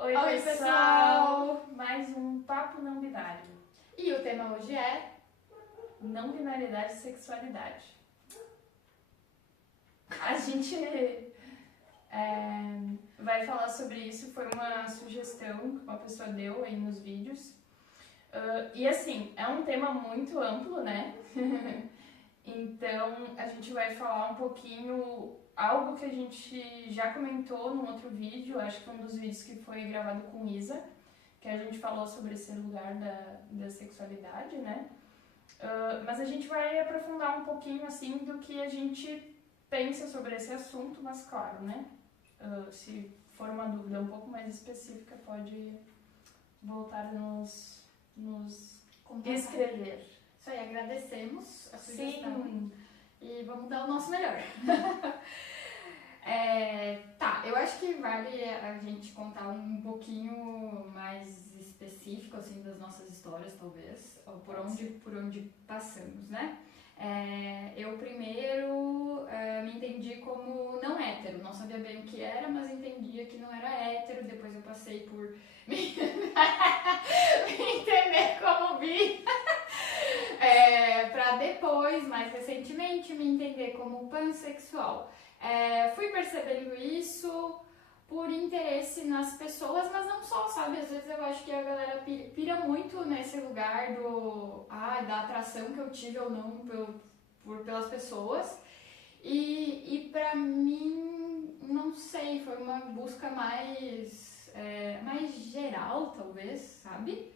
Oi, pessoal! Mais um Papo Não Binário. E o tema hoje é não binariedade e sexualidade. A gente vai falar sobre isso, foi uma sugestão que uma pessoa deu aí nos vídeos. E assim, é um tema muito amplo, né? Então a gente vai falar um pouquinho, algo que a gente já comentou num outro vídeo, acho que foi um dos vídeos que foi gravado com Isa, que a gente falou sobre esse lugar da sexualidade, né? Mas a gente vai aprofundar um pouquinho assim do que a gente pensa sobre esse assunto, mas claro, né? Se for uma dúvida um pouco mais específica, pode voltar nos escrever. Isso aí, agradecemos a sugestão. Sim. E vamos dar o nosso melhor. Eu acho que vale a gente contar um pouquinho mais específico assim das nossas histórias, talvez, ou por onde passamos, né? Eu primeiro me entendi como não hétero, não sabia bem o que era, mas entendia que não era hétero, depois eu passei por me entender como bi, pra depois, mais recentemente, me entender como pansexual. Fui percebendo isso por interesse nas pessoas, mas não só, sabe? Às vezes eu acho que a galera pira muito nesse lugar da atração que eu tive ou não pelas pessoas. E pra mim, não sei, foi uma busca mais geral, talvez, sabe?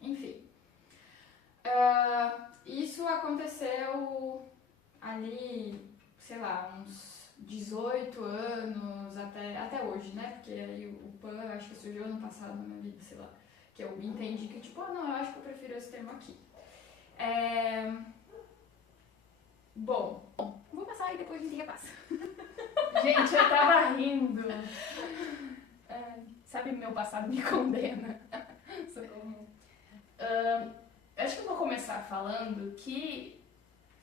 Enfim. Isso aconteceu ali, sei lá, uns 18 anos até hoje, né? Porque aí o PAN acho que surgiu ano passado na minha vida, sei lá. Que eu entendi que tipo, não, eu acho que eu prefiro esse termo aqui. Bom, vou passar e depois a gente repassa. Gente, eu tava rindo. Sabe, meu passado me condena. Acho que eu vou começar falando que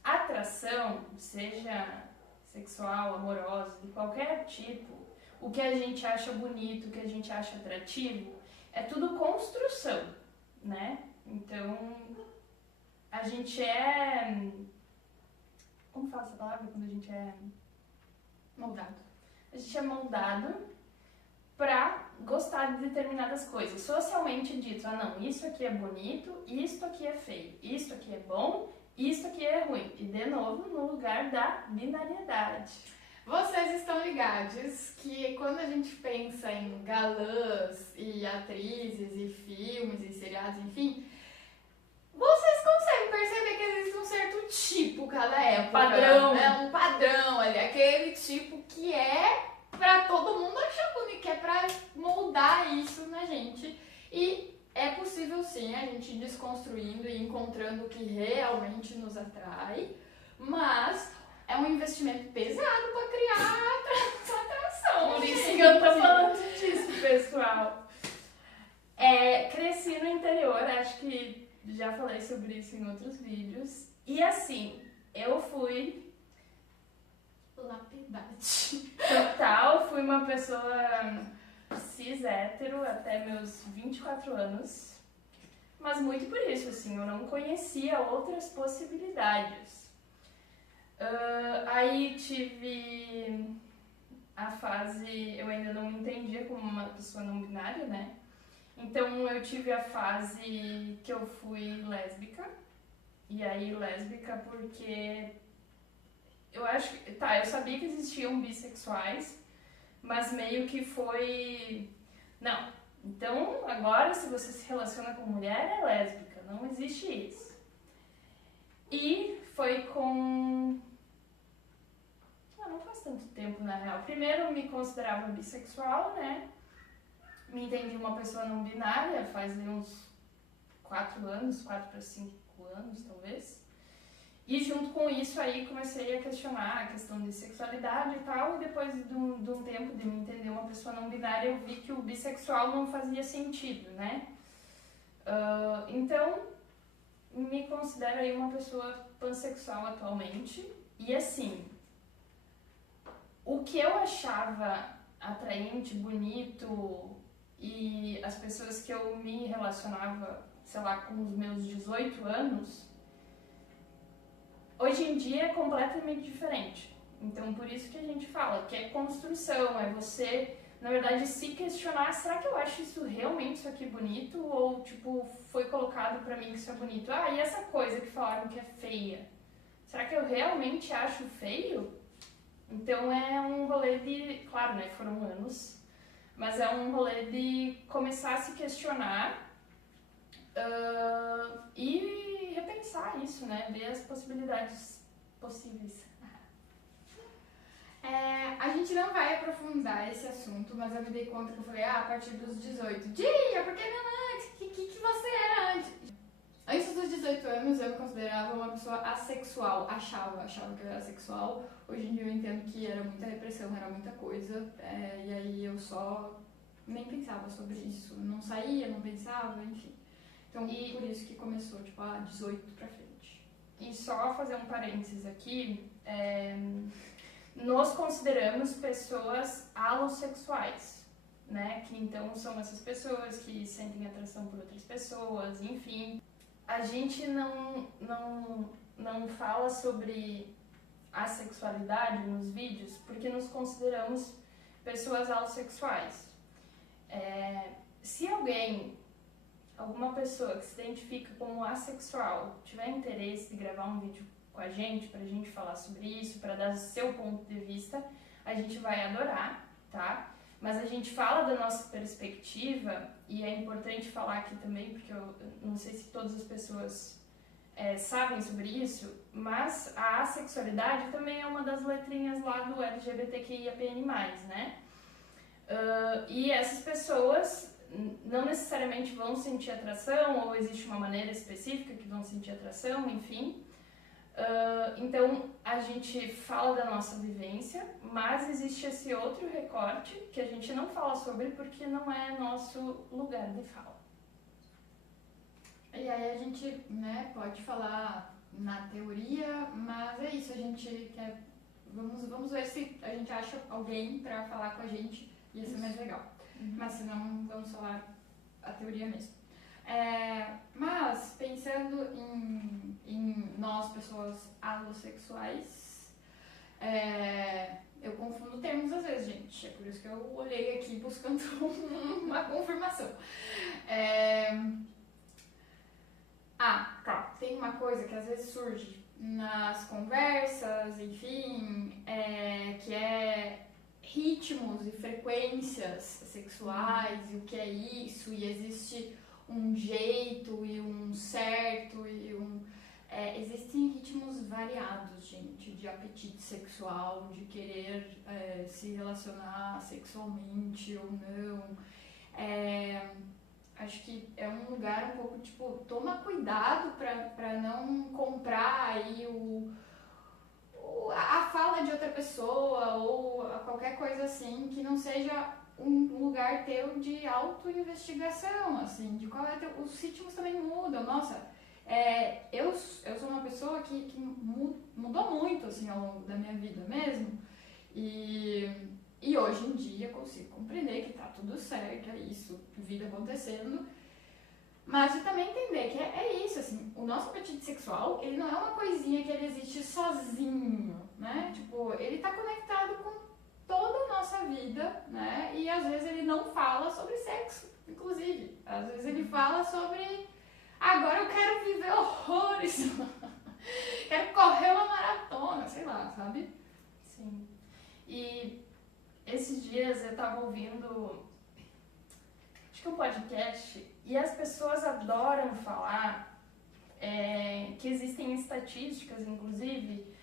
atração, seja sexual, amorosa, de qualquer tipo, o que a gente acha bonito, o que a gente acha atrativo, é tudo construção, né? Então, a gente como fala essa palavra quando a gente é Moldado. A gente é moldado pra gostar de determinadas coisas. Socialmente dito, não, isso aqui é bonito, isso aqui é feio, isso aqui é bom, isso aqui é ruim. E de novo, no lugar da binariedade. Vocês estão ligados que quando a gente pensa em galãs e atrizes e filmes e seriados, enfim, vocês conseguem perceber que existe um certo tipo cada época. Padrão. Um padrão ali, aquele tipo que é pra todo mundo achar bonito, que é pra moldar isso na gente. E é possível sim a gente ir desconstruindo e encontrando o que realmente nos atrai, mas é um investimento pesado pra criar atração. Por isso que eu tô falando disso, pessoal. Cresci no interior, acho que já falei sobre isso em outros vídeos. E assim, eu fui lapidade. Total, fui uma pessoa cis hétero até meus 24 anos. Mas muito por isso, assim, eu não conhecia outras possibilidades. Aí tive a fase, eu ainda não me entendia como uma pessoa não binária, né? Então eu tive a fase que eu fui lésbica. E aí lésbica porque eu acho que, eu sabia que existiam bissexuais, mas meio que foi, não, então agora se você se relaciona com mulher é lésbica, não existe isso. E foi não faz tanto tempo na real. Primeiro eu me considerava bissexual, né? Me entendi uma pessoa não binária faz uns 4 para 5 anos talvez. E junto com isso aí comecei a questionar a questão de sexualidade e tal, e depois de um tempo de me entender uma pessoa não binária, eu vi que o bissexual não fazia sentido, né? Então, me considero aí uma pessoa pansexual atualmente, e assim, o que eu achava atraente, bonito, e as pessoas que eu me relacionava, sei lá, com os meus 18 anos, hoje em dia é completamente diferente. Então, por isso que a gente fala que é construção, é você, na verdade, se questionar, será que eu acho isso realmente isso aqui bonito? Ou, tipo, foi colocado pra mim que isso é bonito? Ah, e essa coisa que falaram que é feia? Será que eu realmente acho feio? Então, é um rolê de, claro, né, foram anos, mas é um rolê de começar a se questionar e repensar isso, né, ver as possibilidades possíveis. A gente não vai aprofundar esse assunto, mas eu me dei conta que eu falei, a partir dos 18. Dia, por que não antes? O que você era antes? Antes dos 18 anos eu me considerava uma pessoa assexual, achava que eu era sexual. Hoje em dia eu entendo que era muita repressão, era muita coisa, e aí eu só nem pensava sobre isso. Não saía, não pensava, enfim. Então por isso que começou, tipo, 18 pra frente. E só fazer um parênteses aqui, nós consideramos pessoas alossexuais, né? Que então são essas pessoas que sentem atração por outras pessoas, enfim. A gente não fala sobre a sexualidade nos vídeos porque nos consideramos pessoas alossexuais. Se alguma pessoa que se identifica como assexual tiver interesse de gravar um vídeo com a gente, pra gente falar sobre isso, pra dar o seu ponto de vista, a gente vai adorar, tá? Mas a gente fala da nossa perspectiva, e é importante falar aqui também, porque eu não sei se todas as pessoas sabem sobre isso, mas a assexualidade também é uma das letrinhas lá do LGBTQIAPN+, né? E essas pessoas não necessariamente vão sentir atração, ou existe uma maneira específica que vão sentir atração, enfim. Então, a gente fala da nossa vivência, mas existe esse outro recorte que a gente não fala sobre porque não é nosso lugar de fala. E aí a gente, né, pode falar na teoria, mas é isso, a gente quer... Vamos ver se a gente acha alguém pra falar com a gente, ia ser mais legal. Mas se não, vamos falar a teoria mesmo. Mas, pensando em nós, pessoas alossexuais, eu confundo termos às vezes, gente. É por isso que eu olhei aqui buscando uma confirmação. Tá. Tem uma coisa que às vezes surge nas conversas, enfim, que é ritmos e frequências sexuais e o que é isso, e existe um jeito e um certo e existem ritmos variados, gente, de apetite sexual, de querer se relacionar sexualmente ou não. Acho que é um lugar um pouco, tipo, toma cuidado pra não comprar aí a fala de outra pessoa ou qualquer coisa assim que não seja um lugar teu de auto-investigação, assim, de qual é teu... Os ritmos também mudam, nossa, eu sou uma pessoa que mudou muito, assim, ao longo da minha vida mesmo, e hoje em dia consigo compreender que tá tudo certo, é isso, vida acontecendo, mas de também entender que é isso, assim, o nosso apetite sexual, ele não é uma coisinha que ele existe sozinho, né, tipo, ele tá conectado com toda a nossa vida, né, e às vezes ele não fala sobre sexo, inclusive, às vezes ele fala sobre, agora eu quero viver horrores, quero correr uma maratona, sei lá, sabe? Sim, e esses dias eu tava ouvindo, acho que um podcast, e as pessoas adoram falar que existem estatísticas, inclusive,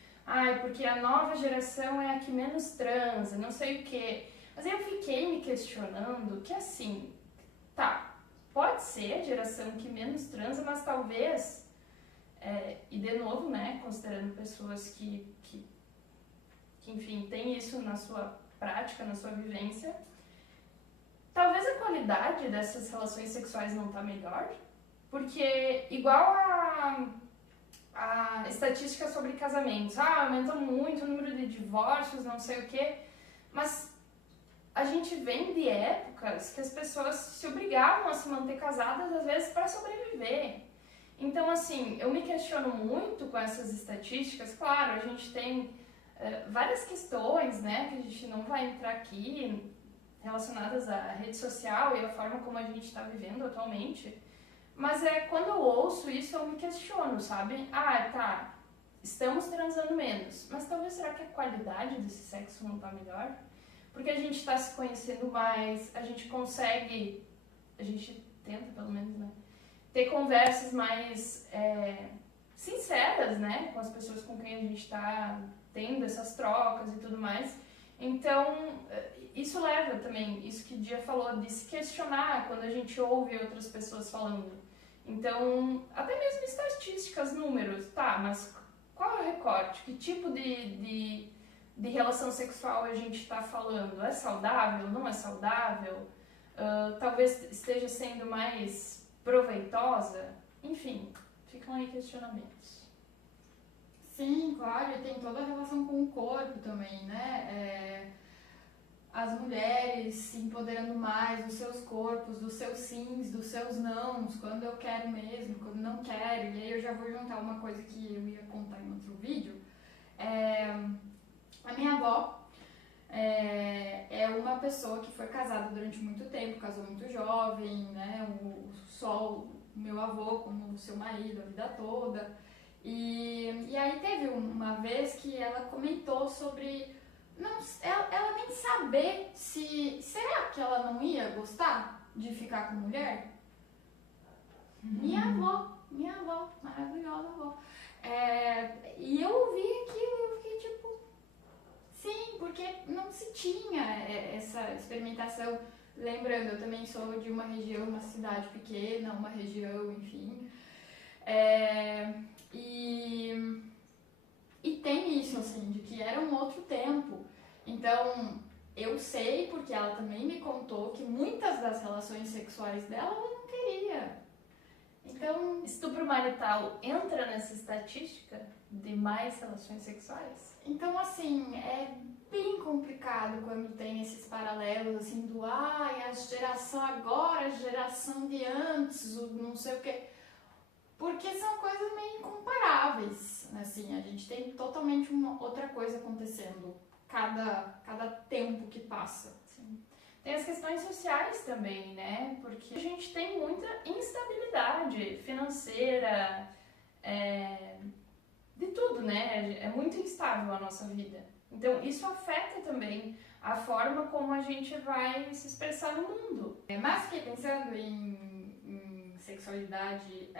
porque a nova geração é a que menos transa, não sei o quê. Mas eu fiquei me questionando que assim, pode ser a geração que menos transa, mas talvez, e de novo, né, considerando pessoas que enfim, tem isso na sua prática, na sua vivência, talvez a qualidade dessas relações sexuais não tá melhor, porque igual a estatística sobre casamentos, aumentou muito o número de divórcios, não sei o quê, mas a a gente vem de épocas que as pessoas se obrigavam a se manter casadas, às vezes, para sobreviver. Então, assim, eu me questiono muito com essas estatísticas. Claro, a gente tem várias questões, né, que a gente não vai entrar aqui, relacionadas à rede social e à forma como a gente está vivendo atualmente. Mas quando eu ouço isso, eu me questiono, sabe? Ah, tá, estamos transando menos, mas talvez será que a qualidade desse sexo não tá melhor? Porque a gente está se conhecendo mais, a gente consegue, a gente tenta pelo menos, né, ter conversas mais sinceras, né, com as pessoas com quem a gente está tendo essas trocas e tudo mais. Então, isso leva também, isso que o Dia falou, de se questionar quando a gente ouve outras pessoas falando. Então, até mesmo estatísticas, números, tá, mas qual é o recorte? Que tipo de relação sexual a gente está falando? É saudável? Não é saudável? Talvez esteja sendo mais proveitosa? Enfim, ficam aí questionamentos. Sim, claro, e tem toda a relação com o corpo também, né? As mulheres se empoderando mais dos seus corpos, dos seus sims, dos seus nãos, quando eu quero mesmo, quando não quero. E aí eu já vou juntar uma coisa que eu ia contar em outro vídeo. A minha avó é uma pessoa que foi casada durante muito tempo, casou muito jovem, né? O meu avô como o seu marido a vida toda. E aí teve uma vez que ela comentou sobre ela nem saber se... Será que ela não ia gostar de ficar com mulher? Minha avó, maravilhosa avó. E eu ouvi aquilo e eu fiquei tipo... Sim, porque não se tinha essa experimentação. Lembrando, eu também sou de uma região, uma cidade pequena, uma região, enfim... E tem isso, assim, de que era um outro tempo. Então, eu sei, porque ela também me contou, que muitas das relações sexuais dela ela não queria. Então, estupro marital entra nessa estatística de mais relações sexuais? Então, assim, é bem complicado quando tem esses paralelos, assim, do a geração agora, a geração de antes, o não sei o quê. Porque são coisas meio incomparáveis, assim, a gente tem totalmente uma outra coisa acontecendo cada tempo que passa. Sim. Tem as questões sociais também, né? Porque a gente tem muita instabilidade financeira, de tudo, né? É muito instável a nossa vida. Então, isso afeta também a forma como a gente vai se expressar no mundo. Mas fiquei pensando em sexualidade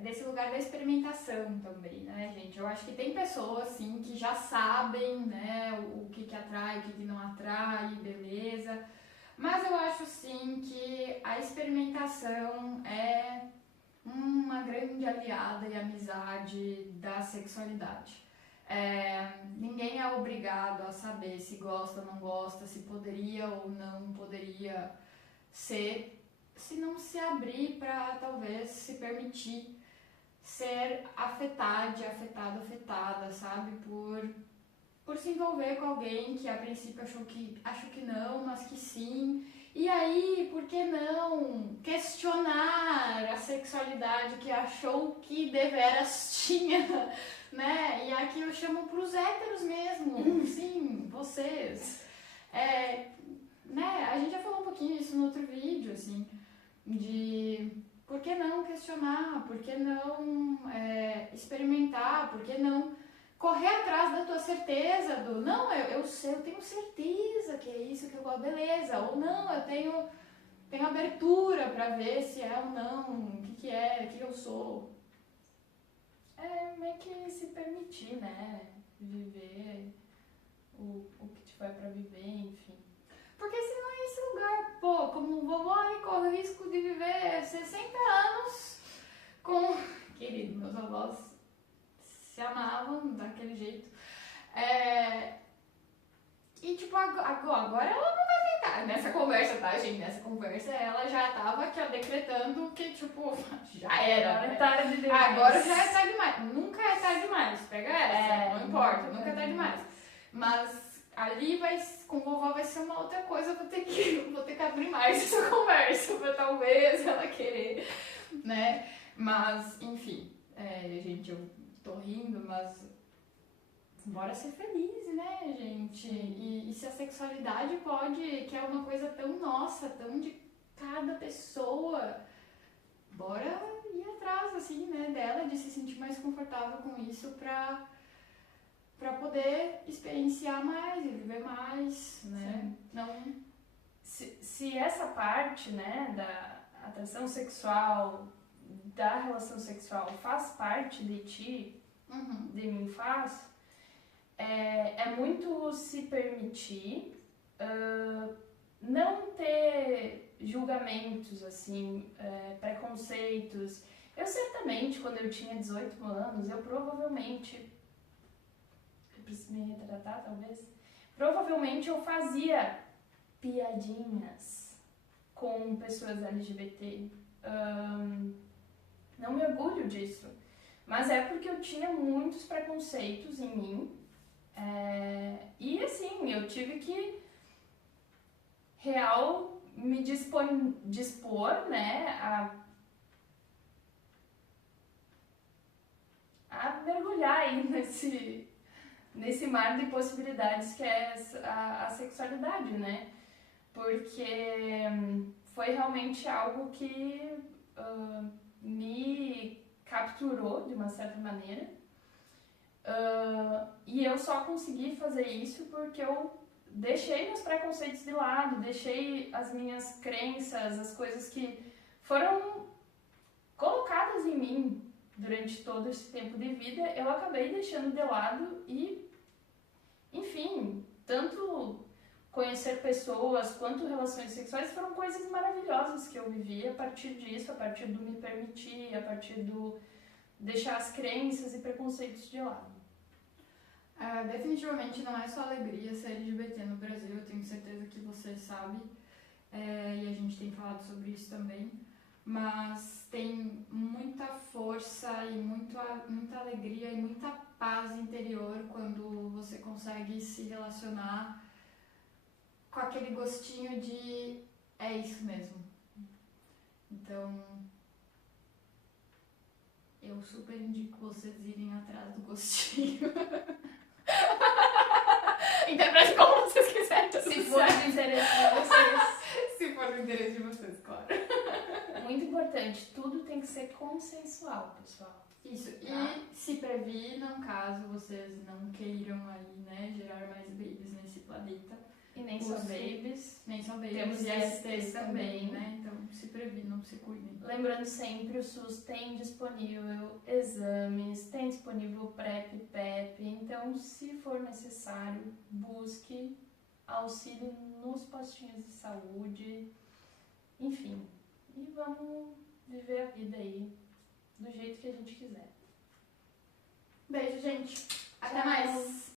desse lugar da experimentação também, né, gente? Eu acho que tem pessoas, assim, que já sabem, né, o que atrai, o que não atrai, beleza. Mas eu acho, sim, que a experimentação é uma grande aliada e amizade da sexualidade. Ninguém é obrigado a saber se gosta ou não gosta, se poderia ou não poderia ser, se não se abrir para talvez se permitir ser afetada, sabe? Por se envolver com alguém que a princípio achou que não, mas que sim. E aí, por que não questionar a sexualidade que achou que deveras tinha, né? E aqui eu chamo pros héteros mesmo, sim, vocês. Né? A gente já falou um pouquinho isso no outro vídeo, assim, de por que não questionar, por que não experimentar, por que não correr atrás da tua certeza, do não, eu tenho certeza que é isso que eu gosto, beleza, ou não, eu tenho abertura pra ver se é ou não, o que eu sou. Meio que se permitir, né, viver o que tiver pra viver, enfim. Porque senão é esse lugar, pô, como vovó aí corre o risco de viver 60 anos com... Querido, meus avós se amavam daquele jeito. E tipo, agora ela não vai ficar nessa conversa, tá, gente? Nessa conversa ela já tava aqui, ó, decretando que, tipo, já era. Agora é tarde demais. Agora já é tarde demais. Nunca é tarde demais. Pega essa, não importa, nunca é tarde demais. Mas ali com vovó vai ser uma outra coisa, eu vou ter que abrir mais essa conversa pra talvez ela querer, né? Mas, enfim, gente, eu tô rindo, mas bora ser feliz, né, gente? E se a sexualidade pode, que é uma coisa tão nossa, tão de cada pessoa, bora ir atrás, assim, né, dela, de se sentir mais confortável com isso pra poder experienciar mais e viver mais, né? Sim. Não... Se essa parte, né, da atração sexual, da relação sexual faz parte de ti, de mim faz, é muito se permitir, não ter julgamentos, assim, preconceitos. Eu certamente, quando eu tinha 18 anos, eu provavelmente, eu preciso me retratar talvez, provavelmente eu fazia piadinhas com pessoas LGBT. Não me orgulho disso, mas é porque eu tinha muitos preconceitos em mim. E assim, eu tive que me dispor, né, a mergulhar aí nesse mar de possibilidades que é a sexualidade, né? Porque foi realmente algo que me capturou de uma certa maneira. E eu só consegui fazer isso porque eu deixei meus preconceitos de lado, deixei as minhas crenças, as coisas que foram colocadas em mim durante todo esse tempo de vida, eu acabei deixando de lado e, enfim, tanto conhecer pessoas quanto relações sexuais foram coisas maravilhosas que eu vivi a partir disso, a partir do me permitir, a partir do deixar as crenças e preconceitos de lado. Definitivamente não é só alegria ser LGBT no Brasil, eu tenho certeza que você sabe, e a gente tem falado sobre isso também, mas tem muita força e muita alegria e muita paz interior quando você consegue se relacionar com aquele gostinho de é isso mesmo. Então, eu super indico vocês irem atrás do gostinho. Interprete como vocês quiserem. Se for do interesse de vocês. Se for do interesse de vocês, claro. Muito importante, tudo tem que ser consensual, pessoal. Isso, e se previnam caso vocês não queiram aí, né, gerar mais babies nesse planeta. E nem só babies. Nem só babies. Temos ISTs também, né? Então se previnam, se cuidem. Lembrando sempre, o SUS tem disponível exames, tem disponível PrEP e PEP. Então, se for necessário, busque auxílio nos postinhos de saúde. Enfim, e vamos viver a vida aí do jeito que a gente quiser. Beijo, gente. Até Tchau. mais.